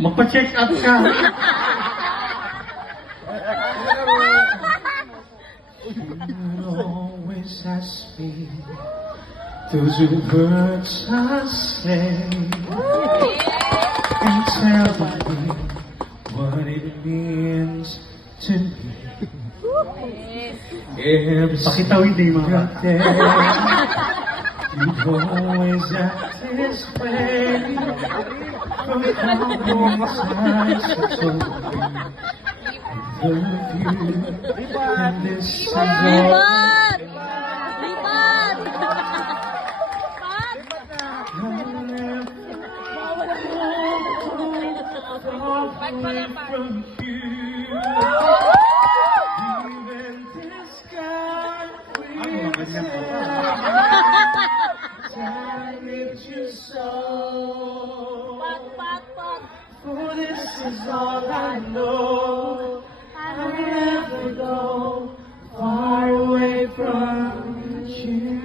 Magpa-check up ka. Always ask me, those words I say, and tell me what it means to me. Every pakitawid din mga day, you've always acted this way. From the sides I told you, I love you, and this is all. Lipat! From you, even the sky will time it you so. For this is all I know. I'll never go far away from you.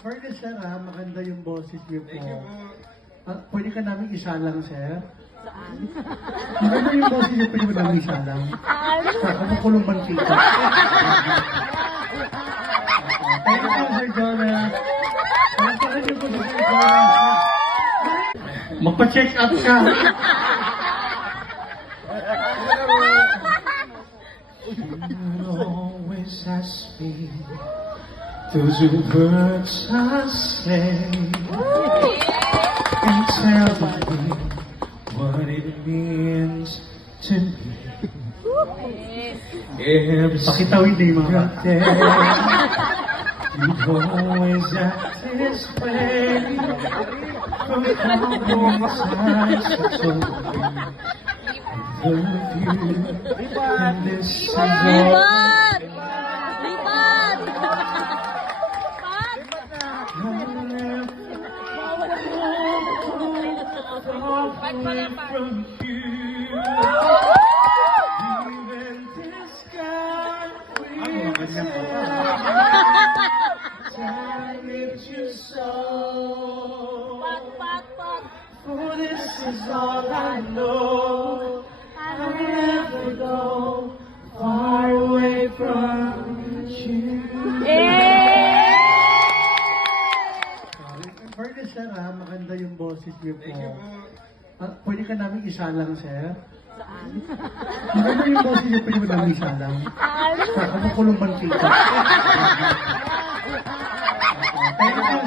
Pwede sir ha, maganda yung boses niyo po. Pwede ka namin isalang sir? Saan? Maganda yung boses niyo, pwede mo namin isalang? Sa kumukulong mantika. Thank you Sir Jonah. Thank you po Sir Jonah. Magpa-check up ka. Always ask me, those words I say, and tell me what it means to me. Every Pakitawid din mga day, you've always acted this way. From the sides I told you, I love you, and this is all. Lipat! From you, even the sky will time it you so. For this is all I know. I'll never go far away from you. Pwede sir ha, maganda yung boses niyo po. Pwede ka namin isalang sir? Saan? Maganda yung boses niyo, pwede mo namin isalang? Sa kumukulong mantika. Thank you